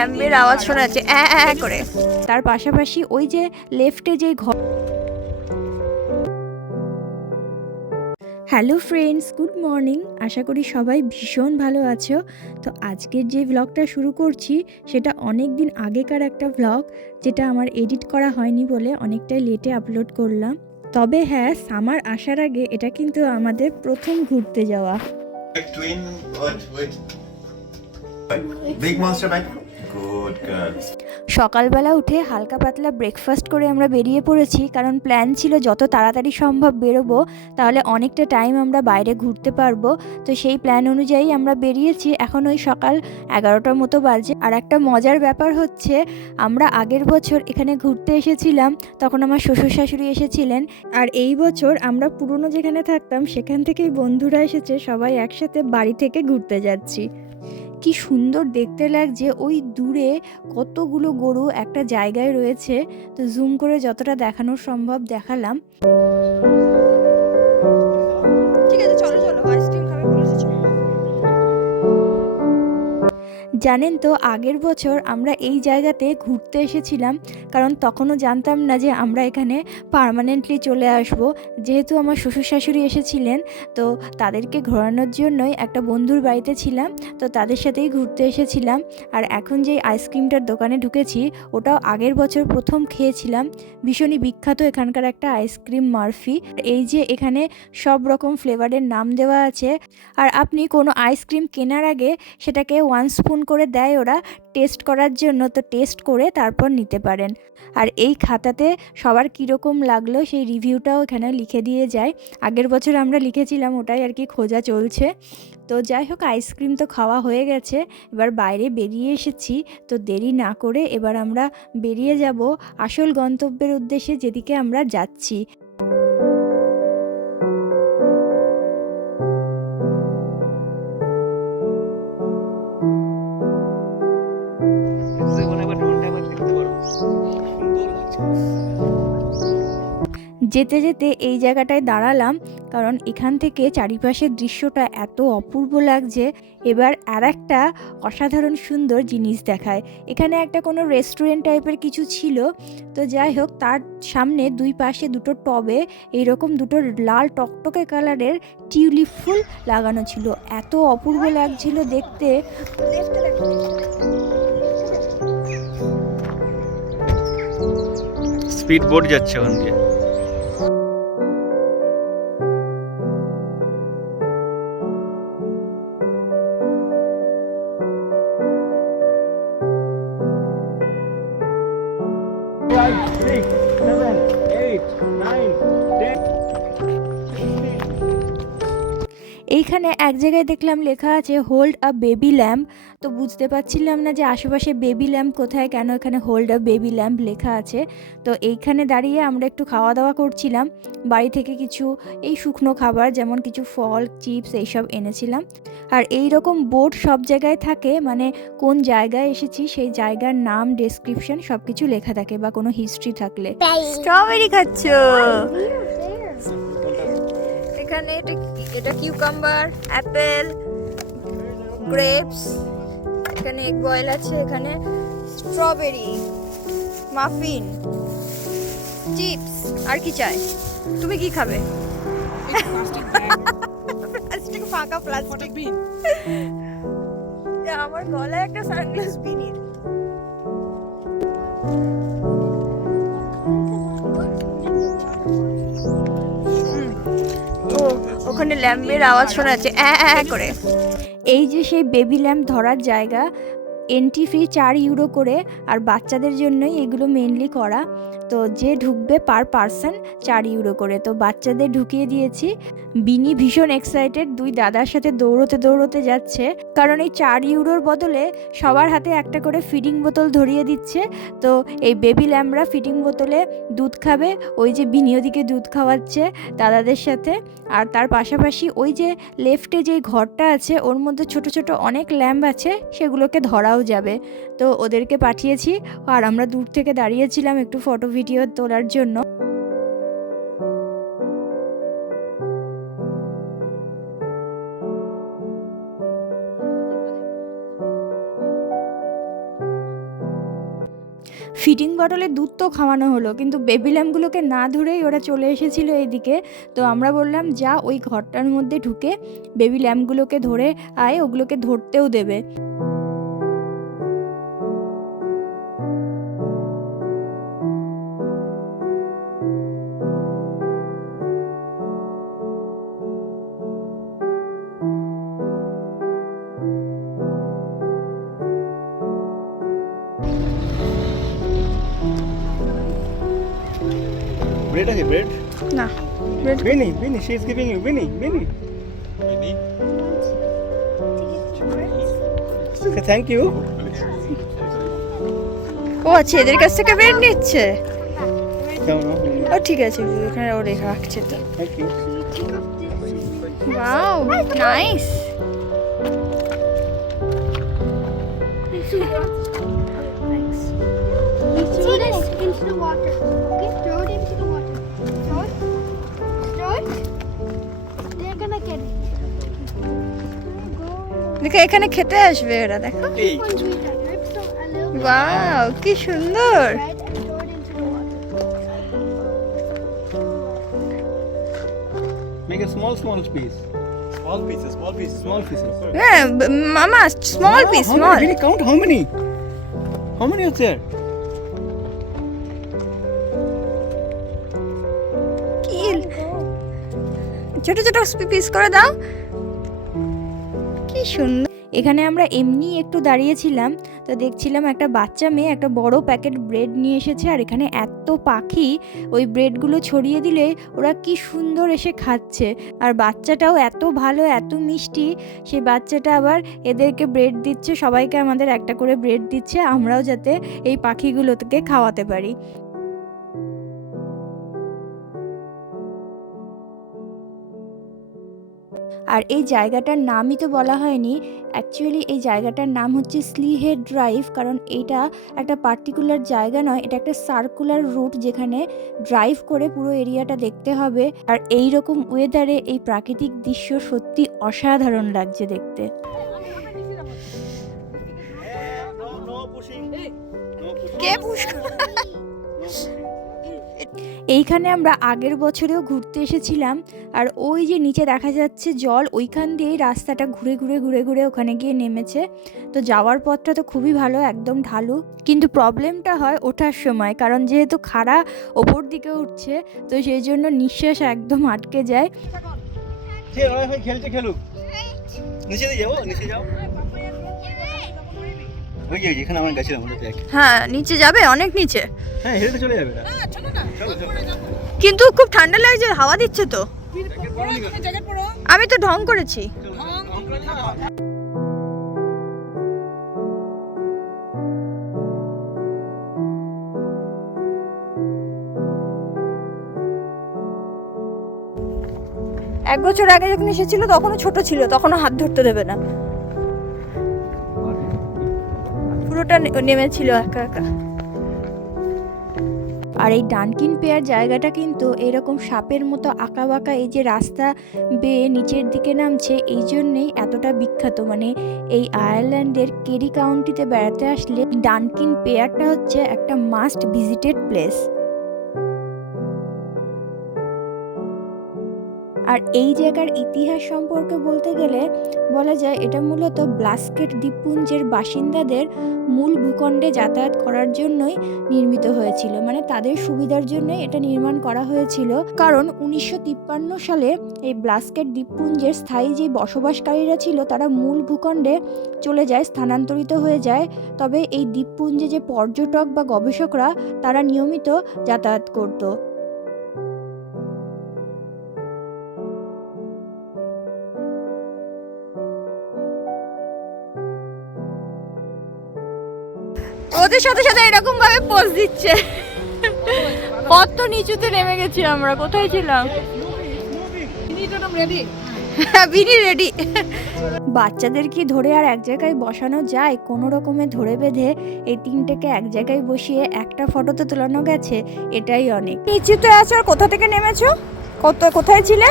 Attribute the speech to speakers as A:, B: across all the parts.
A: ল্যাম্বের আওয়াজ শোনা যাচ্ছে অ্যাঁ অ্যাঁ করে। তার পাশাপাশি ওই যে লেফটে যে ঘর হ্যালো ফ্রেন্ডস গুড মর্নিং। আশা করি সবাই ভীষণ ভালো আছো। তো আজকের যে ব্লগটা শুরু করছি সেটা অনেক দিন আগেকার একটা ব্লগ যেটা আমার এডিট করা হয়নি বলে অনেকটাই লেটে আপলোড করলাম। তবে হ্যাঁ সামার আসার আগে এটা কিন্তু আমাদের প্রথম ঘুরতে যাওয়া.
B: Big monster.
A: সকালবেলা উঠে হালকা পাতলা ব্রেকফাস্ট করে আমরা বেরিয়ে পড়েছি, কারণ প্ল্যান ছিল যত তাড়াতাড়ি সম্ভব বেরোবো, তাহলে অনেকটা টাইম আমরা বাইরে ঘুরতে পারব। তো সেই প্ল্যান অনুযায়ী আমরা বেরিয়েছি, এখন ওই সকাল এগারোটার মতো বাজে। আর একটা মজার ব্যাপার হচ্ছে, আমরা আগের বছর এখানে ঘুরতে এসেছিলাম, তখন আমার শ্বশুর শাশুড়ি এসেছিলেন। আর এই বছর আমরা পুরনো যেখানে থাকতাম, সেখান থেকেই বন্ধুরা এসেছে, সবাই একসাথে বাড়ি থেকে ঘুরতে যাচ্ছি। কি সুন্দর দেখতে লাগছে। ওই দূরে কতগুলো গরু একটা জায়গায় রয়েছে। তো জুম করে যতটা দেখানো সম্ভব দেখালাম। ঠিক আছে জানেন তো, আগের বছর আমরা এই জায়গাতে ঘুরতে এসেছিলাম, কারণ তখনও জানতাম না যে আমরা এখানে পার্মানেন্টলি চলে আসব। যেহেতু আমার শ্বশুর শাশুড়ি এসেছিলেন, তো তাদেরকে ঘোরানোর জন্যই একটা বন্ধুর বাড়িতে ছিলাম, তো তাদের সাথেই ঘুরতে এসেছিলাম। আর এখন যে আইসক্রিমটার দোকানে ঢুকেছি, ওটাও আগের বছর প্রথম খেয়েছিলাম। ভীষণই বিখ্যাত এখানকার একটা আইসক্রিম মারফি। এই যে এখানে সব রকম ফ্লেভারের নাম দেওয়া আছে, আর আপনি কোনো আইসক্রিম কেনার আগে সেটাকে ওয়ান স্পুন করে দেয় ওরা টেস্ট করার জন্য তো টেস্ট করে তারপর নিতে পারেন। আর এই খাতাতে সবার কীরকম লাগল সেই রিভিউটাও এখানে লিখে দিয়ে যায়। আগের বছর আমরা লিখেছিলাম, ওটাই আর কি খোঁজা চলছে। তো যাই হোক আইসক্রিম তো খাওয়া হয়ে গেছে। এবার বাইরে বেরিয়ে এসেছি, তো দেরি না করে এবার আমরা বেরিয়ে যাব। আসল গন্তব্যের উদ্দেশ্যে যেদিকে আমরা যাচ্ছি। যেতে যেতে এই জায়গাটায় দাঁড়ালাম, কারণ এখান থেকে চারিপাশের দৃশ্যটা এত অপূর্ব লাগছে। এবার আর একটা অসাধারণ সুন্দর জিনিস দেখায়। এখানে একটা কোনো রেস্টুরেন্ট টাইপের কিছু ছিল। তো যাই হোক, তার সামনে দুই পাশে দুটো টবে এইরকম দুটো লাল টকটকে কালারের টিউলিপ ফুল লাগানো ছিল। এত অপূর্ব লাগছিল দেখতে।
C: স্পিড বোট যাচ্ছে ওখান দিয়ে।
A: এইখানে এক জায়গায় দেখলাম লেখা আছে হোল্ড আ বেবি ল্যাম্প তো বুঝতে পারছিলাম না যে আশেপাশে বেবি ল্যাম্প কোথায় কেন এখানে হোল্ড আ বেবি ল্যাম্প লেখা আছে। তো এইখানে দাঁড়িয়ে আমরা একটু খাওয়া দাওয়া করছিলাম বাড়ি থেকে কিছু এই শুকনো খাবার যেমন কিছু ফল চিপস এইসব এনেছিলাম। আর এই রকম বোর্ড সব জায়গায় থাকে মানে কোন জায়গায় এসেছি সেই জায়গার নাম ডেসক্রিপশন সব কিছু লেখা থাকে বা কোনো হিস্ট্রি থাকলে। স্ট্রবেরি খাচ্ছ? এখানে এটা এটা কিউকাম্বার অ্যাপেল গ্রেপস এখানে এগ বয়েল আছে এখানে স্ট্রবেরি মাফিন চিপস আর কি চাই? তুমি কি খাবে? প্লাস্টিক ফাঁকা প্লাস্টিক। বিন আমার গলায় একটা সানগ্লাস বিনির ওখানে ল্যাম্পের আওয়াজ শোনা যাচ্ছে করে। এই যে সেই বেবি ল্যাম্প ধরার জায়গা এন্ট্রি ফি চার ইউরো করে আর বাচ্চাদের জন্যই এগুলো মেনলি করা। তো যে ঢুকবে পার পার্সন চার ইউরো করে। তো বাচ্চাদের ঢুকিয়ে দিয়েছি। বিনি ভীষণ এক্সাইটেড দুই দাদার সাথে দৌড়তে দৌড়তে যাচ্ছে। কারণ এই চার ইউরোর বদলে সবার হাতে একটা করে ফিডিং বোতল ধরিয়ে দিচ্ছে। তো এই বেবি ল্যাম্পরা ফিডিং বোতলে দুধ খাবে, ওই যে বিনি ওদিকে দুধ খাওয়াচ্ছে দাদাদের সাথে। আর তার পাশাপাশি ওই যে লেফটে যে ঘরটা আছে, ওর মধ্যে ছোট ছোট অনেক ল্যাম্প আছে, সেগুলোকে ধরাও যাবে। তো ওদেরকে পাঠিয়েছি আর আমরা দূর থেকে দাঁড়িয়েছিলাম একটু ফটো ভিডিও তোলার জন্য। ফিডিং বটলে দুধ তো খাওয়ানো হলো, কিন্তু বেবি ল্যাম্পগুলোকে না ধরেই ওরা চলে এসেছিল এইদিকে। তো আমরা বললাম, যা ওই ঘরটার মধ্যে ঢুকে বেবি ল্যাম্পগুলোকে ধরে আয়, ওগুলোকে ধরতেও দেবে।
C: ব্রেড আছে ব্রেড
A: না
C: Benny Benny she is giving you Benny Benny okay thank you
A: ও আচ্ছা এদের কাছ থেকে বেড নিচ্ছে
C: কেমন
A: ও ঠিক আছে এখানে ও রেখে রাখছে তো
C: thank you
A: wow nice
D: Thanks. Throw this into the water. Okay, throw it
A: দেখো এখানে খেতে আসবে এরা দেখো। কি সুন্দর।
C: Make a small small piece
A: ছোট ছোট পিস করে দাও। কি সুন্দর। এখানে আমরা এমনি একটু দাঁড়িয়েছিলাম, তো দেখছিলাম একটা বাচ্চা মেয়ে একটা বড় প্যাকেট ব্রেড নিয়ে এসেছে, আর এখানে এত পাখি, ওই ব্রেডগুলো ছড়িয়ে দিলে ওরা কি সুন্দর এসে খাচ্ছে। আর বাচ্চাটাও এত ভালো, এত মিষ্টি সেই বাচ্চাটা আবার এদেরকে ব্রেড দিচ্ছে, সবাইকে আমাদের একটা করে ব্রেড দিচ্ছে, আমরাও যাতে এই পাখিগুলোকে খাওয়াতে পারি। আর এই জায়গাটার নামই তো বলা হয়নি। অ্যাকচুয়ালি এই জায়গাটার নাম হচ্ছে স্লিহেড ড্রাইভ কারণ এটা একটা পার্টিকুলার জায়গা নয়, এটা একটা সার্কুলার রুট যেখানে ড্রাইভ করে পুরো এরিয়াটা দেখতে হবে। আর এই রকম ওয়েদারে এই প্রাকৃতিক দৃশ্য সত্যি অসাধারণ লাগছে দেখতে. কে পুশ এইখানে আমরা আগের বছরেও ঘুরতে এসেছিলাম, আর ওই যে নিচে দেখা যাচ্ছে জল, ওইখান দিয়েই রাস্তাটা ঘুরে ঘুরে ঘুরে ঘুরে ওখানে গিয়ে নেমেছে। তো যাওয়ার পথটা তো খুবই ভালো, একদম ঢালু। কিন্তু প্রবলেমটা হয় ওঠার সময়, কারণ যেহেতু খাড়া ওপর দিকে উঠছে, তো সেই জন্য নিঃশ্বাস একদম আটকে যায়।
C: খেলছে খেলুক। নিচে যাব, নিচে যাও ওই যে যেখানে আমরা গেছিলাম ওটা দেখ
A: হ্যাঁ নিচে যাবে অনেক নিচে।
C: হ্যাঁ হেঁটে চলে যাবে। না চলো
A: কিন্তু খুব ঠান্ডা লাগছে হাওয়া দিচ্ছে তো। আমি তো ঢং করেছি। এক বছর আগে যখন এসেছিল তখনও ছোট ছিল তখনও হাত ধরতে দেবে না। পুরোটা নেমেছিল একা একা। আর এই ডানকিন পেয়ার জায়গাটা কিন্তু এরকম সাপের মতো আঁকা বাঁকা এই যে রাস্তা বেয়ে নিচের দিকে নামছে, এই জন্যেই এতটা বিখ্যাত। মানে এই আয়ারল্যান্ডের কেরি কাউন্টিতে বেড়াতে আসলে ডানকিন পেয়ারটা হচ্ছে একটা মাস্ট ভিজিটেড প্লেস আর এই জায়গার ইতিহাস সম্পর্কে বলতে গেলে বলা যায় এটা মূলত ব্লাস্কেট দ্বীপপুঞ্জের বাসিন্দাদের মূল ভূখণ্ডে যাতায়াত করার জন্যই নির্মিত হয়েছিল। মানে তাদের সুবিধার জন্যই এটা নির্মাণ করা হয়েছিল। কারণ উনিশশো তিপ্পান্ন সালে এই ব্লাস্কেট দ্বীপপুঞ্জের স্থায়ী যে বসবাসকারীরা ছিল তারা মূল ভূখণ্ডে চলে যায়, স্থানান্তরিত হয়ে যায়। তবে এই দ্বীপপুঞ্জে যে পর্যটক বা গবেষকরা তারা নিয়মিত যাতায়াত করতো। ওদের সাথে সাথে এরকম ভাবে পোজ দিচ্ছে। কত নিচুতে নেমে গেছি আমরা কোথায় ছিলাম? বিনি রেডি বাচ্চাদের কি ধরে আর এক জায়গায় বসানো যায়? কোনো রকমে ধরে বেঁধে এই তিনটেকে এক জায়গায় বসিয়ে একটা ফটো তো তোলানো গেছে এটাই অনেক। নিচুতে আছো আর কোথা থেকে নেমেছো? কত কোথায় ছিলে?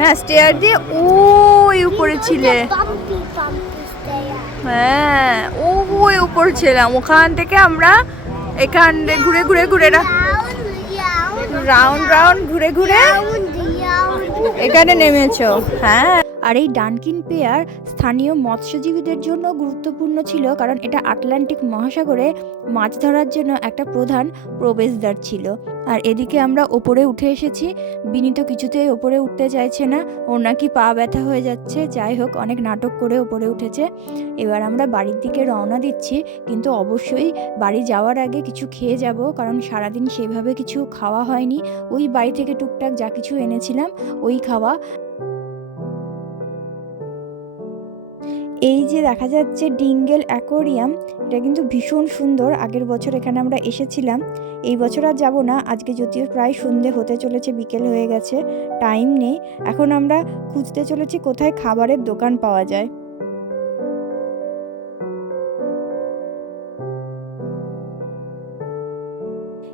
A: হ্যাঁ স্টেয়ার দিয়ে ওই উপরে ছিলে। হ্যাঁ ও ওই উপর ছিলাম। ওখান থেকে আমরা এখান ঘুরে ঘুরে ঘুরে রাউন্ড রাউন্ড ঘুরে ঘুরে এখানে নেমেছো। হ্যাঁ। আর এই ডানকিন পেয়ার স্থানীয় মৎস্যজীবীদের জন্য গুরুত্বপূর্ণ ছিল কারণ এটা আটলান্টিক মহাসাগরে মাছ ধরার জন্য একটা প্রধান প্রবেশদ্বার ছিল। আর এদিকে আমরা ওপরে উঠে এসেছি। বিনীত কিছুতেই ওপরে উঠতে চাইছে না। ওর নাকি পা ব্যথা হয়ে যাচ্ছে। যাই হোক, অনেক নাটক করে ওপরে উঠেছে। এবার আমরা বাড়ির দিকে রওনা দিচ্ছি। কিন্তু অবশ্যই বাড়ি যাওয়ার আগে কিছু খেয়ে যাব, কারণ সারাদিন সেভাবে কিছু খাওয়া হয়নি। ওই বাড়ি থেকে টুকটাক যা কিছু এনেছিলাম, ওই খাওয়া এই যে দেখা যাচ্ছে ডিঙ্গেল অ্যাকোরিয়াম, এটা কিন্তু ভীষণ সুন্দর। আগের বছর এখানে আমরা এসেছিলাম। এই বছর আর যাব না। আজকে যদিও প্রায় সন্ধে হতে চলেছে, বিকেল হয়ে গেছে টাইম নেই। এখন আমরা খুঁজতে চলেছি কোথায় খাবারের দোকান পাওয়া যায়।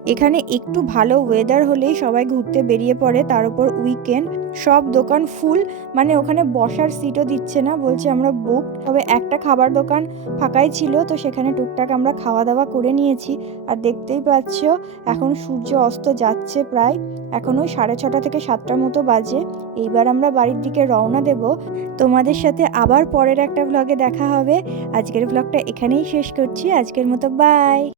A: এখানে একটু ভালো ওয়েদার হলেই সবাই ঘুরতে বেরিয়ে পড়ে। তার উপর উইকেন্ড সব দোকান ফুল মানে ওখানে বসার সিটও দিচ্ছে না, বলছে আমরা বুক তবে একটা খাবার দোকান ফাঁকাই ছিল, তো সেখানে টুকটাক আমরা খাওয়া দাওয়া করে নিয়েছি। আর দেখতেই পাচ্ছ, এখন সূর্য অস্ত যাচ্ছে প্রায়, এখন ওই সাড়ে ছটা থেকে সাতটার মতো বাজে। এইবার আমরা বাড়ির দিকে রওনা দেব। তোমাদের সাথে আবার পরের একটা ভ্লগে দেখা হবে। আজকের ভ্লগটা এখানেই শেষ করছি। আজকের মতো বাই